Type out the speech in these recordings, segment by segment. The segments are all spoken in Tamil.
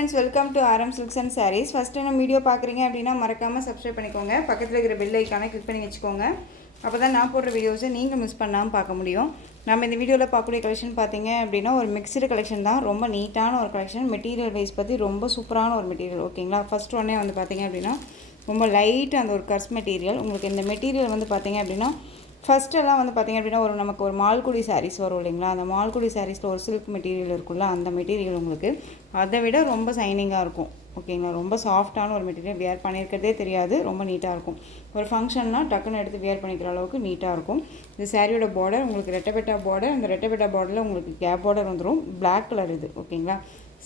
friends, welcome to RM Silks and Sarees. First time video பார்க்குறீங்க அப்படின்னா மறக்காமல் சப்ஸ்கிரைப் பண்ணிக்கோங்க. பக்கத்தில் இருக்கிற பெல் ஐக்கானை கிளிக் பண்ணி வச்சுக்கோங்க. அப்போ தான் நான் போடுற வீடியோஸை நீங்கள் மிஸ் பண்ணாமல் பார்க்க முடியும். நம்ம இந்த வீடியோவில் பார்க்கக்கூடிய கலெக்ஷன் பார்த்தீங்க அப்படின்னா ஒரு மிக்சடு கலெக்ஷன் தான். ரொம்ப நீட்டான ஒரு கலெக்ஷன். மெட்டீரியல் வைஸ் பற்றி ரொம்ப சூப்பரான ஒரு மெட்டீரியல். ஓகேங்களா, ஃபஸ்ட் ஒன்னே வந்து பார்த்தீங்க அப்படின்னா ரொம்ப லைட் அந்த ஒரு கர்ஸ் மெட்டீரியல். உங்களுக்கு இந்த மெட்டீரியல் வந்து பார்த்தீங்க அப்படின்னா ஃபஸ்ட்டெல்லாம் வந்து பார்த்திங்க அப்படின்னா நமக்கு ஒரு மால்குடி சாரீஸ் வரும் இல்லைங்களா, அந்த மால்குடி சாரீஸில் ஒரு சில்க் மெட்டீரியல் இருக்குல்ல, அந்த மெட்டீரியல் உங்களுக்கு அதை விட ரொம்ப சைனிங்காக இருக்கும். ஓகேங்களா, ரொம்ப சாஃப்டான ஒரு மெட்டீரியல். வியர் பண்ணியிருக்கிறதே தெரியாது, ரொம்ப நீட்டாக இருக்கும். ஒரு ஃபங்க்ஷன்னா டக்குன்னு எடுத்து வியர் பண்ணிக்கிற அளவுக்கு நீட்டாக இருக்கும். இந்த சாரியோட பார்டர் உங்களுக்கு ரெட்டபெட்டா பார்டர். அந்த ரெட்டபெட்டா பார்டரில் உங்களுக்கு கேப் பார்டர் வந்துடும். பிளாக் கலர் இது. ஓகேங்களா,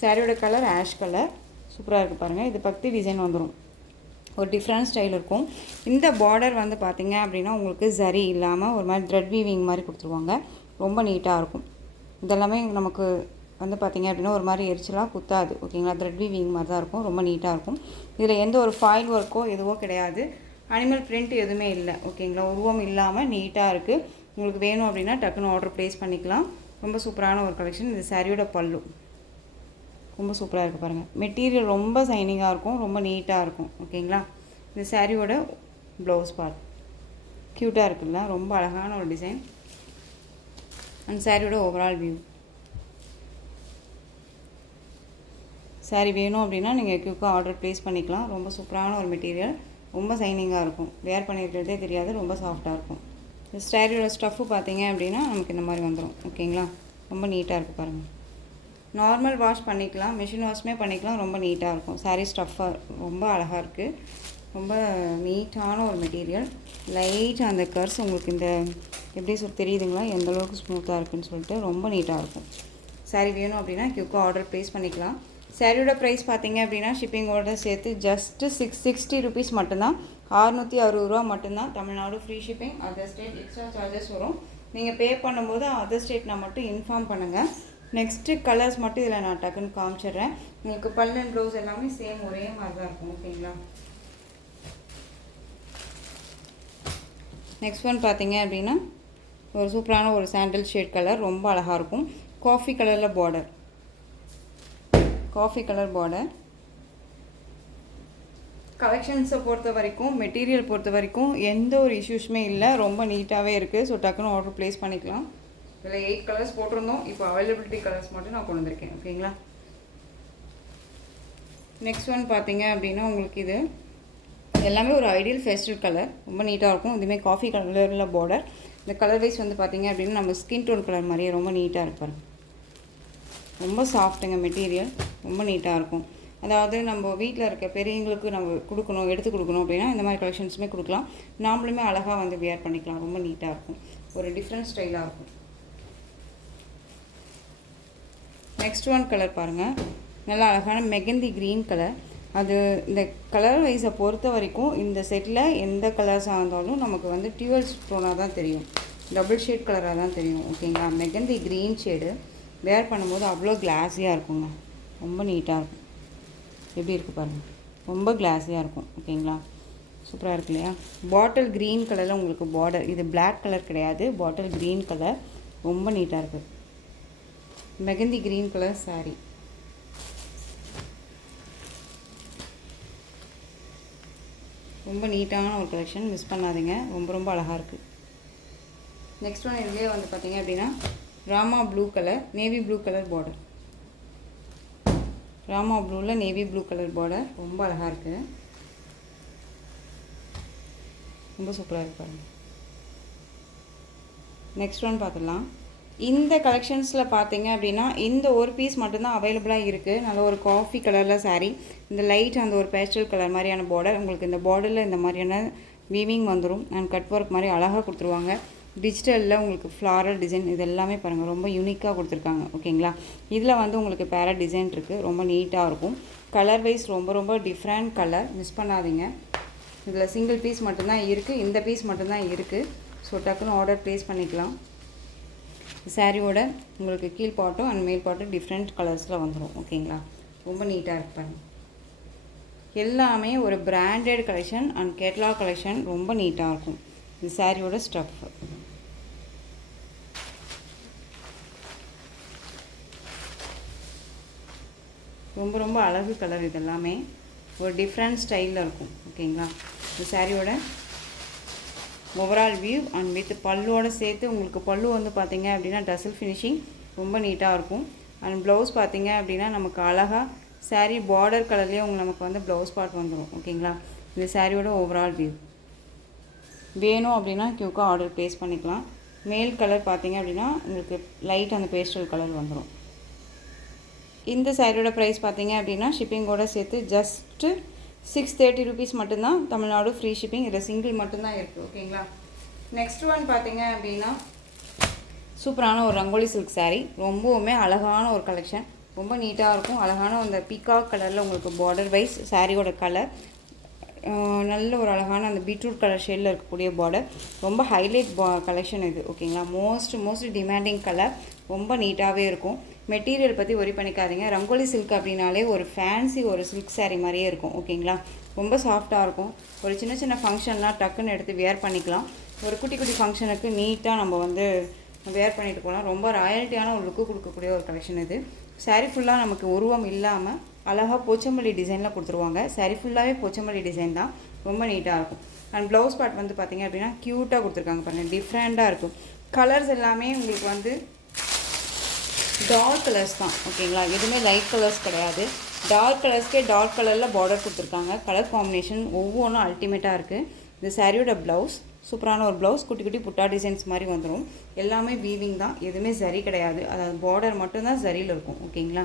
சாரியோட கலர் ஆஷ் கலர். சூப்பராக இருக்குது பாருங்கள். இது பக்தி டிசைன் வந்துடும். ஒரு டிஃப்ரெண்ட் ஸ்டைல் இருக்கும். இந்த பார்டர் வந்து பார்த்திங்க அப்படின்னா உங்களுக்கு சரி இல்லாமல் ஒரு மாதிரி த்ரெட் வீவிங் மாதிரி கொடுத்துருவாங்க. ரொம்ப நீட்டாக இருக்கும். இதெல்லாமே நமக்கு வந்து பார்த்திங்க அப்படின்னா ஒரு மாதிரி எரிச்சலாக குத்தாது. ஓகேங்களா, த்ரெட் வீவிங் மாதிரி தான் இருக்கும். ரொம்ப நீட்டாக இருக்கும். இதில் எந்த ஒரு ஃபாயில் ஒர்க்கோ எதுவோ கிடையாது. அனிமல் பிரிண்ட் எதுவுமே இல்லை. ஓகேங்களா, உருவம் இல்லாமல் நீட்டாக இருக்குது. உங்களுக்கு வேணும் அப்படின்னா டக்குன்னு ஆர்டர் ப்ளேஸ் பண்ணிக்கலாம். ரொம்ப சூப்பரான ஒரு கலெக்ஷன். இது சாரியோட பல்லு. ரொம்ப சூப்பராக இருக்குது பாருங்கள். மெட்டீரியல் ரொம்ப சைனிங்காக இருக்கும், ரொம்ப நீட்டாக இருக்கும். ஓகேங்களா, இந்த சாரியோட ப்ளவுஸ் பார்ட் க்யூட்டாக இருக்குல்ல, ரொம்ப அழகான ஒரு டிசைன். அந்த சாரியோட ஓவரால் வியூ. சாரி வேணும் அப்படின்னா நீங்கள் குயிக்காக ஆர்டர் ப்ளேஸ் பண்ணிக்கலாம். ரொம்ப சூப்பரான ஒரு மெட்டீரியல். ரொம்ப சைனிங்காக இருக்கும். வேர் பண்ணியிருக்கிறதே தெரியாது. ரொம்ப சாஃப்டாக இருக்கும். இந்த சாரியோட ஸ்டஃப்பு பார்த்தீங்க அப்படின்னா நமக்கு இந்த மாதிரி வந்துடும். ஓகேங்களா, ரொம்ப நீட்டாக இருக்குது பாருங்கள். நார்மல் வாஷ் பண்ணிக்கலாம், மிஷின் வாஷ்மே பண்ணிக்கலாம். ரொம்ப நீட்டாக இருக்கும். சாரீ ஸ்டஃப்பாக ரொம்ப அழகாக இருக்குது. ரொம்ப நீட்டான ஒரு மெட்டீரியல். லைட் அந்த கர்ஸ் உங்களுக்கு இந்த எப்படி தெரியுதுங்களா, எந்த அளவுக்கு ஸ்மூத்தாக இருக்குதுன்னு சொல்லிட்டு ரொம்ப நீட்டாக இருக்கும். சாரீ வேணும் அப்படின்னா குயிக்காக ஆர்டர் ப்ளேஸ் பண்ணிக்கலாம். சாரியோட ப்ரைஸ் பார்த்தீங்க அப்படின்னா ஷிப்பிங்கோட சேர்த்து ஜஸ்ட்டு 660 ருபீஸ் மட்டும்தான். 660 ரூபா மட்டும்தான். Tamil Nadu free shipping. Other state extra charges வரும். நீங்கள் பே பண்ணும்போது அதர் ஸ்டேட்னா மட்டும் இன்ஃபார்ம் பண்ணுங்கள். நெக்ஸ்ட்டு கலர்ஸ் மட்டும் இதில் நான் டக்குன்னு காமிச்சிடுறேன். உங்களுக்கு பல் அண்ட் ப்ளவுஸ் எல்லாமே சேம் ஒரே மாதிரி தான் இருக்கும். ஓகேங்களா, நெக்ஸ்ட் ஒன் பார்த்தீங்க அப்படின்னா ஒரு சூப்பரான ஒரு சாண்டல் ஷேட் கலர். ரொம்ப அழகாக இருக்கும். காஃபி கலரில் பார்டர். Coffee colour border. கலெக்ஷன்ஸை பொறுத்த வரைக்கும், மெட்டீரியல் பொறுத்த வரைக்கும் எந்த ஒரு இஷ்யூஸுமே இல்லை. ரொம்ப நீட்டாகவே இருக்குது. ஸோ டக்குன்னு ஆர்டர் ப்ளேஸ் பண்ணிக்கலாம். இதில் 8 கலர்ஸ் போட்டிருந்தோம். இப்போ அவைலபிலிட்டி கலர்ஸ் மட்டும் நான் கொண்டு வந்திருக்கேன். ஓகேங்களா, நெக்ஸ்ட் ஒன் பார்த்தீங்க அப்படின்னா உங்களுக்கு இது எல்லாமே ஒரு ஐடியல் ஃபெஸ்டல் கலர். ரொம்ப நீட்டாக இருக்கும். இதுவுமே காஃபி கலரில் பார்டர். இந்த கலர் வைஸ் வந்து பார்த்திங்க அப்படின்னா நம்ம ஸ்கின் டோன் கலர் மாதிரியே ரொம்ப நீட்டாக இருப்பார். ரொம்ப சாஃப்ட்டுங்க மெட்டீரியல். ரொம்ப நீட்டாக இருக்கும். அதாவது நம்ம வீட்டில் இருக்க பெரியவங்களுக்கு நம்ம கொடுக்கணும், எடுத்து கொடுக்கணும் அப்படின்னா இந்த மாதிரி கலெக்ஷன்ஸுமே கொடுக்கலாம். நாமளுமே அழகாக வந்து வியர் பண்ணிக்கலாம். ரொம்ப நீட்டாக இருக்கும். ஒரு டிஃப்ரெண்ட் ஸ்டைலாக இருக்கும். நெக்ஸ்ட் ஒன் கலர் பாருங்கள். நல்லா அழகான மெகந்தி க்ரீன் கலர். அது இந்த கலர் வைஸை பொறுத்த வரைக்கும் இந்த செட்டில் எந்த கலர்ஸாக இருந்தாலும் நமக்கு வந்து டியூவல் டோனாக தான் தெரியும். டபுள் ஷேட் கலராக தான் தெரியும். ஓகேங்களா, மெகந்தி க்ரீன் ஷேடு வேர் பண்ணும்போது அவ்வளோ கிளாஸியாக இருக்குங்க. ரொம்ப நீட்டாக இருக்கும். எப்படி இருக்குது பாருங்கள். ரொம்ப கிளாஸியாக இருக்கும். ஓகேங்களா, சூப்பராக இருக்கு இல்லையா. பாட்டில் க்ரீன் கலரில் உங்களுக்கு பார்டர். இது பிளாக் கலர் கிடையாது, பாட்டில் க்ரீன் கலர். ரொம்ப நீட்டாக இருக்குது. Mehndi green colour sari. ரொம்ப நீட்டான ஒரு கலெக்ஷன். மிஸ் பண்ணாதீங்க. ரொம்ப ரொம்ப அழகாக இருக்குது. நெக்ஸ்ட் ஒன் இதுலேயே வந்து பார்த்தீங்க அப்படின்னா Rama blue colour, navy blue colour border. Rama ப்ளூவில் நேவி ப்ளூ கலர் பார்டர். ரொம்ப அழகாக இருக்குது. ரொம்ப சூப்பராக இருப்பாங்க. நெக்ஸ்ட் ஒன் பார்த்துடலாம். இந்த கலெக்ஷன்ஸில் பார்த்தீங்க அப்படின்னா இந்த ஒரு பீஸ் மட்டும்தான் அவைலபிளாக இருக்குது. நல்ல ஒரு காஃபி கலரில் சாரீ. இந்த லைட் அந்த ஒரு பேஸ்டல் கலர் மாதிரியான பார்டர். உங்களுக்கு இந்த பார்டரில் இந்த மாதிரியான வீவிங் வந்துடும். அண்ட் கட் ஒர்க் மாதிரி அழகாக கொடுத்துருவாங்க. டிஜிட்டலில் உங்களுக்கு ஃப்ளாரல் டிசைன். இது எல்லாமே பாருங்கள் ரொம்ப யூனிக்காக கொடுத்துருக்காங்க. ஓகேங்களா, இதில் வந்து உங்களுக்கு பேரட் டிசைன் இருக்குது. ரொம்ப நீட்டாக இருக்கும். கலர் வைஸ் ரொம்ப ரொம்ப டிஃப்ரெண்ட் கலர். மிஸ் பண்ணாதீங்க. இதில் சிங்கிள் பீஸ் மட்டும்தான் இருக்குது. இந்த பீஸ் மட்டும்தான் இருக்குது. ஸோ டக்குன்னு ஆர்டர் ப்ளேஸ் பண்ணிக்கலாம். சாரியோட உங்களுக்கு கீழ் பாட்டும் அண்ட் மேல் பாட்டும் டிஃப்ரெண்ட் கலர்ஸில் வந்துடும். ஓகேங்களா, ரொம்ப நீட்டாக இருப்பாங்க. எல்லாமே ஒரு branded collection and catalogue collection. ரொம்ப நீட்டாக இருக்கும். இந்த சாரியோட ஸ்டஃப். ரொம்ப ரொம்ப அழகு கலர். இது எல்லாமே ஒரு டிஃப்ரெண்ட் ஸ்டைலில் இருக்கும். ஓகேங்களா, இந்த சாரியோட ஓவரால் வியூ அண்ட் வித் பல்லுவோட சேர்த்து உங்களுக்கு பல்லு வந்து பார்த்திங்க அப்படின்னா டசல் ஃபினிஷிங் ரொம்ப நீட்டாக இருக்கும். அண்ட் ப்ளவுஸ் பார்த்திங்க அப்படின்னா நமக்கு அழகாக சாரீ பார்டர் கலர்லேயே நமக்கு வந்து ப்ளவுஸ் பார்ட் வந்துடும். ஓகேங்களா, இந்த சாரியோட ஓவரால் வியூ. வேணும் அப்படின்னா கியூக்காக ஆர்டர் ப்ளேஸ் பண்ணிக்கலாம். மேல் கலர் பார்த்திங்க அப்படின்னா உங்களுக்கு லைட் அந்த பேஸ்டல் கலர் வந்துடும். இந்த சாரியோட ப்ரைஸ் பார்த்திங்க அப்படின்னா ஷிப்பிங்கோடு சேர்த்து ஜஸ்ட்டு 630 rupees மட்டும்தான். Tamil Nadu free shipping. இதில் சிங்கிள் மட்டும்தான் இருக்குது. ஓகேங்களா, நெக்ஸ்ட் ஒன் பார்த்திங்க அப்படின்னா சூப்பரான ஒரு ரங்கோலி சில்க் சாரீ. ரொம்பவுமே அழகான ஒரு கலெக்ஷன். ரொம்ப நீட்டாக இருக்கும். அழகான அந்த பீகாக் கலரில் உங்களுக்கு பார்டர் வைஸ் சாரியோட கலர் நல்ல ஒரு அழகான அந்த பீட்ரூட் கலர் ஷேடில் இருக்கக்கூடிய பார்டர். ரொம்ப ஹைலைட் கலெக்ஷன் இது. ஓகேங்களா, மோஸ்ட் டிமாண்டிங் கலர். ரொம்ப நீட்டாகவே இருக்கும். மெட்டீரியல் பற்றி ஒரி பண்ணிக்காதீங்க. ரங்கோலி சில்க் அப்படின்னாலே ஒரு ஃபேன்சி ஒரு சில்க் சாரீ மாதிரியே இருக்கும். ஓகேங்களா, ரொம்ப சாஃப்டாக இருக்கும். ஒரு சின்ன சின்ன ஃபங்க்ஷன்லாம் டக்குன்னு எடுத்து வேர் பண்ணிக்கலாம். ஒரு குட்டி குட்டி ஃபங்க்ஷனுக்கு நீட்டாக நம்ம வந்து வேர் பண்ணிட்டு போகலாம். ரொம்ப ராயல்ட்டியான ஒரு லுக்கு கொடுக்கக்கூடிய ஒரு கலெக்ஷன் இது. சாரீ ஃபுல்லாக நமக்கு உருவம் இல்லாமல் அழகாக போச்சம்பள்ளி டிசைனில் கொடுத்துருவாங்க. சாரீ ஃபுல்லாகவே போச்சம்பள்ளி டிசைன் தான். ரொம்ப நீட்டாக இருக்கும். அண்ட் ப்ளவுஸ் பார்ட் வந்து பார்த்திங்க அப்படின்னா க்யூட்டாக கொடுத்துருக்காங்க பாருங்கள். டிஃப்ரெண்ட்டாக இருக்கும். கலர்ஸ் எல்லாமே உங்களுக்கு வந்து டார்க் கலர்ஸ் தான். ஓகேங்களா, எதுவுமே லைட் கலர்ஸ் கிடையாது. டார்க் கலர்ஸ்க்கே டார்க் கலரில் பார்டர் கொடுத்துருக்காங்க. கலர் காம்பினேஷன் ஒவ்வொன்றும் அல்டிமேட்டாக இருக்குது. இந்த சாரியோட ப்ளவுஸ் சூப்பரான ஒரு ப்ளவுஸ். குட்டி குட்டி புட்டா டிசைன்ஸ் மாதிரி வந்துடும். எல்லாமே வீவிங் தான். எதுவுமே சரி கிடையாது. அதாவது பார்டர் மட்டும்தான் சரியில் இருக்கும். ஓகேங்களா,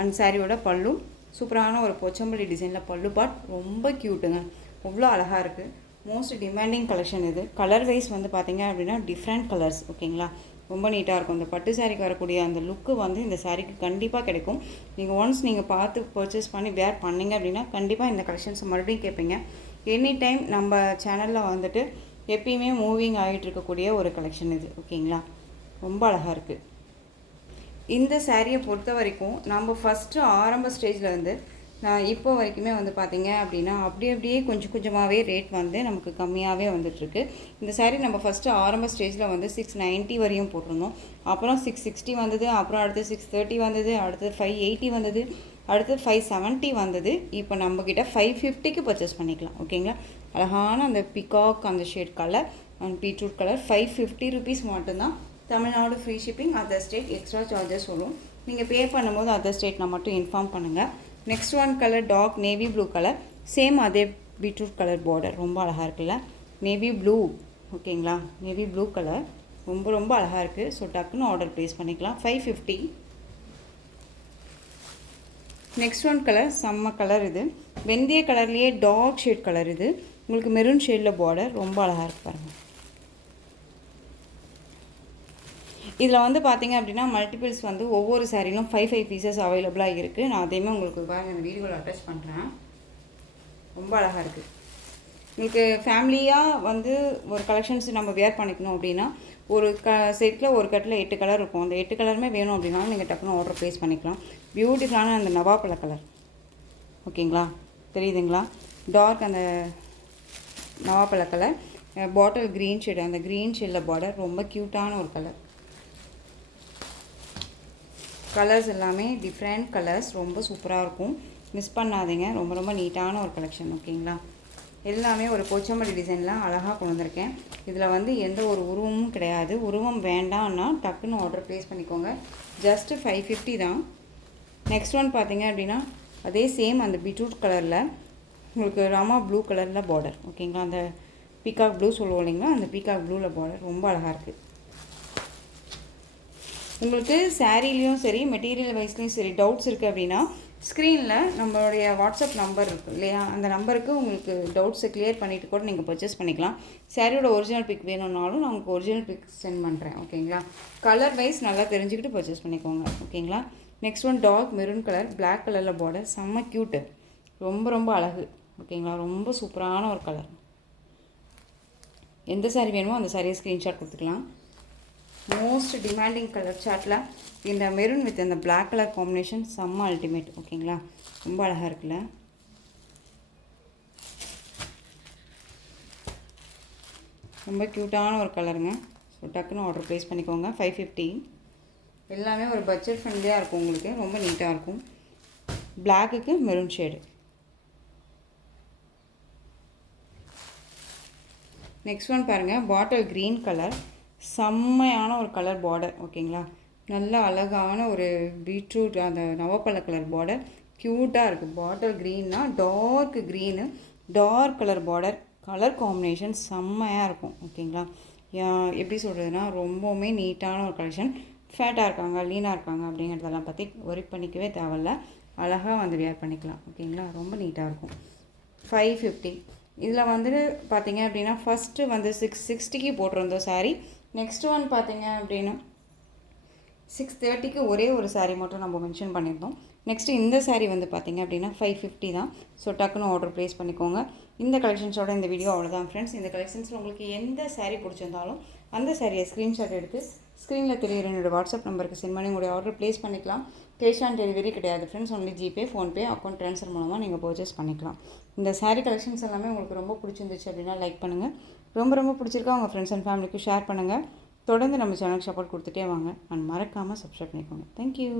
அண்ட் சாரியோட பல்லு சூப்பரான ஒரு போச்சம்பள்ளி டிசைனில் பல்லு பார்ட் ரொம்ப க்யூட்டுங்க. அவ்வளோ அழகாக இருக்குது. மோஸ்ட் டிமாண்டிங் கலெக்ஷன் இது. கலர் வைஸ் வந்து பார்த்திங்க அப்படின்னா டிஃப்ரெண்ட் கலர்ஸ். ஓகேங்களா, ரொம்ப நீட்டாக இருக்கும். இந்த பட்டு சாரிக்கு வரக்கூடிய அந்த லுக்கு வந்து இந்த சாரிக்கு கண்டிப்பாக கிடைக்கும். நீங்கள் ஒன்ஸ் நீங்கள் பார்த்து பர்ச்சேஸ் பண்ணி வேர் பண்ணிங்க அப்படின்னா கண்டிப்பாக இந்த கலெக்ஷன்ஸ் மறுபடியும் கேட்பீங்க. எனி டைம் நம்ம சேனலில் வந்துட்டு எப்பயுமே மூவிங் ஆகிட்டு இருக்கக்கூடிய ஒரு கலெக்ஷன் இது. ஓகேங்களா, ரொம்ப அழகாக இருக்குது. இந்த சாரியை பொறுத்த வரைக்கும் நம்ம ஃபஸ்ட்டு ஆரம்ப ஸ்டேஜில் இருந்து நான் இப்போ வரைக்குமே வந்து பார்த்திங்க அப்படின்னா அப்படியே கொஞ்சம் கொஞ்சமாகவே ரேட் வந்து நமக்கு கம்மியாகவே வந்துட்டுருக்கு. இந்த சாரீ நம்ம ஃபஸ்ட்டு ஆரம்ப ஸ்டேஜில் வந்து 690 வரையும் போட்டிருந்தோம். அப்புறம் 660 வந்தது. அப்புறம் அடுத்து 630 வந்தது. அடுத்து 580 வந்தது. அடுத்து 570 வந்தது. இப்போ நம்மக்கிட்ட 550க்கு பர்ச்சேஸ் பண்ணிக்கலாம். ஓகேங்களா, அழகான அந்த பிகாக் அந்த shade colour and beetroot colour 550 rupees மட்டும்தான். Tamil Nadu free shipping. Other state extra charges வரும். நீங்கள் பே பண்ணும்போது அதர் ஸ்டேட்னா மட்டும் இன்ஃபார்ம் பண்ணுங்கள். Next one colour dark navy blue colour. Same அதே பீட்ரூட் கலர் பார்டர். ரொம்ப அழகாக இருக்குல்ல, நேவி ப்ளூ. ஓகேங்களா, நேவி ப்ளூ கலர் ரொம்ப அழகாக இருக்குது. ஸோ டக்குன்னு ஆர்டர் ப்ளேஸ் பண்ணிக்கலாம். 550. நெக்ஸ்ட் ஒன் கலர் செம்ம கலர். இது வெந்தய கலர்லேயே டார்க் ஷேட் கலர். இது உங்களுக்கு மெரூன் ஷேடில் பார்டர். ரொம்ப அழகாக இருக்குது பாருங்கள். இதில் வந்து பார்த்திங்க அப்படின்னா மல்டிபிள்ஸ் வந்து ஒவ்வொரு சாரிலும் 5 பீசஸ் அவைலபிளாக இருக்குது. நான் அதையுமே உங்களுக்கு பாருங்கள் இந்த வீடியோவில் அட்டாச் பண்ணுறேன். ரொம்ப அழகாக இருக்குது. உங்களுக்கு ஃபேமிலியாக வந்து ஒரு கலெக்ஷன்ஸ் நம்ம வேர் பண்ணிக்கணும் அப்படின்னா ஒரு செட்டில் ஒரு கட்டில் 8 கலர் இருக்கும். அந்த 8 கலருமே வேணும் அப்படின்னாலும் நீங்கள் டக்குன்னு ஆர்டர் ப்ளேஸ் பண்ணிக்கலாம். பியூட்டிஃபுல்லான அந்த நவாப்பழ கலர். ஓகேங்களா, தெரியுதுங்களா, டார்க் அந்த நவாப்பழ கலர் பாட்டில் க்ரீன் ஷேடு. அந்த க்ரீன் ஷேடில் பார்டர் ரொம்ப க்யூட்டான ஒரு கலர். கலர்ஸ் எல்லாமே டிஃப்ரெண்ட் கலர்ஸ். ரொம்ப சூப்பராக இருக்கும். மிஸ் பண்ணாதீங்க. ரொம்ப நீட்டான ஒரு கலெக்ஷன். ஓகேங்களா, எல்லாமே ஒரு போச்சம்பள்ளி டிசைன்லாம் அழகாக கொண்டு வந்திருக்கேன். இதில் வந்து எந்த ஒரு உருவமும் கிடையாது. உருவம் வேண்டாம்னா டக்குன்னு ஆர்டர் ப்ளேஸ் பண்ணிக்கோங்க. ஜஸ்ட்டு 550 தான். நெக்ஸ்ட் ஒன் பார்த்திங்க அப்படின்னா அதே சேம் அந்த பீட்ரூட் கலரில் உங்களுக்கு ராமா ப்ளூ கலரில் பார்டர். ஓகேங்களா, அந்த பீகாக் ப்ளூ சொல்லுவோம் இல்லைங்களா, அந்த பீகாக் ப்ளூவில் பார்டர் ரொம்ப அழகாக இருக்குது. உங்களுக்கு சாரீலேயும் சரி மெட்டீரியல் வைஸ்லேயும் சரி டவுட்ஸ் இருக்குது அப்படின்னா ஸ்க்ரீனில் நம்மளுடைய வாட்ஸ்அப் நம்பர் இருக்குது இல்லையா, அந்த நம்பருக்கு உங்களுக்கு டவுட்ஸை கிளியர் பண்ணிவிட்டு கூட நீங்கள் பர்ச்சேஸ் பண்ணிக்கலாம். சாரியோட ஒரிஜினல் பிக் வேணும்னாலும் நான் உங்களுக்கு ஒரிஜினல் பிக் சென்ட் பண்ணுறேன். ஓகேங்களா, கலர் வைஸ் நல்லா தெரிஞ்சுக்கிட்டு பர்ச்சேஸ் பண்ணிக்கோங்க. ஓகேங்களா, next one dark maroon colour black கலரில் பார்டர். செம்ம க்யூட்டு. ரொம்ப அழகு. ஓகேங்களா, ரொம்ப சூப்பரான ஒரு கலர். எந்த சாரீ வேணுமோ அந்த சாரியை ஸ்க்ரீன்ஷாட் கொடுத்துக்கலாம். மோஸ்ட் டிமாண்டிங் கலர் சார்ட்டில் இந்த மெரூன் வித் இந்த பிளாக் கலர் காம்பினேஷன் செம்ம அல்டிமேட். ஓகேங்களா, ரொம்ப அழகாக இருக்குல்ல. ரொம்ப க்யூட்டான ஒரு கலருங்க. ஸோ டக்குன்னு ஆர்டர் ப்ளேஸ் பண்ணிக்கோங்க. 550. எல்லாமே ஒரு பட்ஜெட் ஃப்ரெண்ட்லியாக இருக்கும். உங்களுக்கு ரொம்ப நீட்டாக இருக்கும். பிளாக்குக்கு மெரூன் ஷேடு. நெக்ஸ்ட் ஒன் பாருங்கள், பாட்டில் க்ரீன் கலர், செம்மையான ஒரு கலர் பார்டர். ஓகேங்களா, நல்ல அழகான ஒரு பீட்ரூட் அந்த நவப்பழ கலர் பார்டர், க்யூட்டாக இருக்குது. பாட்டில் க்ரீன்னா dark green, dark colour border, colour combination செம்மையாக இருக்கும். ஓகேங்களா, எப்படி சொல்கிறதுனா ரொம்பவுமே நீட்டான ஒரு கலெக்ஷன். ஃபேட்டாக இருக்காங்க, லீனாக இருக்காங்க அப்படிங்கிறதெல்லாம் பற்றி ஒரி பண்ணிக்கவே தேவையில்ல, அழகாக வந்து வியர் பண்ணிக்கலாம். ஓகேங்களா, ரொம்ப நீட்டாக இருக்கும். 550. இதில் வந்துட்டு பார்த்தீங்க அப்படின்னா ஃபஸ்ட்டு வந்து 660க்கு போட்டிருந்தோம் சாரீ. நெக்ஸ்ட் ஒன் பார்த்தீங்க அப்படின்னா 630க்கு ஒரே ஒரு சாரீ மட்டும் நம்ம மென்ஷன் பண்ணியிருந்தோம். நெக்ஸ்ட்டு இந்த சாரீ வந்து பார்த்திங்க அப்படின்னா 550 தான். ஸோ டக்குன்னு ஆர்டர் ப்ளேஸ் பண்ணிக்கோங்க. இந்த கலெக்ஷன்ஸோட இந்த வீடியோ அவ்வளோதான் ஃப்ரெண்ட்ஸ். இந்த கலெக்ஷன்ஸில் உங்களுக்கு எந்த சாரீ பிடிச்சிருந்தாலும் அந்த சாரியை ஸ்க்ரீன்ஷாட் எடுத்து ஸ்க்ரீனில் தெரியுற என்னோடய வாட்ஸ்அப் நம்பருக்கு சென்ட் பண்ணி உங்களுடைய ஆர்டர் ப்ளேஸ் பண்ணிக்கலாம். கேஷ் ஆன் டெலிவரி கிடையாது friends, only GPay, PhonePe, account transfer மூலமாக நீங்கள் பர்ச்சேஸ் பண்ணிக்கலாம். இந்த சாரீ கலெக்ஷன்ஸ் எல்லாமே உங்களுக்கு ரொம்ப பிடிச்சிருந்துச்சு அப்படின்னா லைக் பண்ணுங்கள். ரொம்ப பிடிச்சிருக்கா உங்கள் ஃப்ரெண்ட்ஸ் அண்ட் ஃபேமிலிக்கு ஷேர் பண்ணுங்கள். தொடர்ந்து நம்ம சேனலுக்கு சப்போர்ட் கொடுத்துட்டே வாங்க. அண்ட் மறக்காமல் சப்ஸ்கிரைப் பண்ணிக்கோங்க. தேங்க்யூ.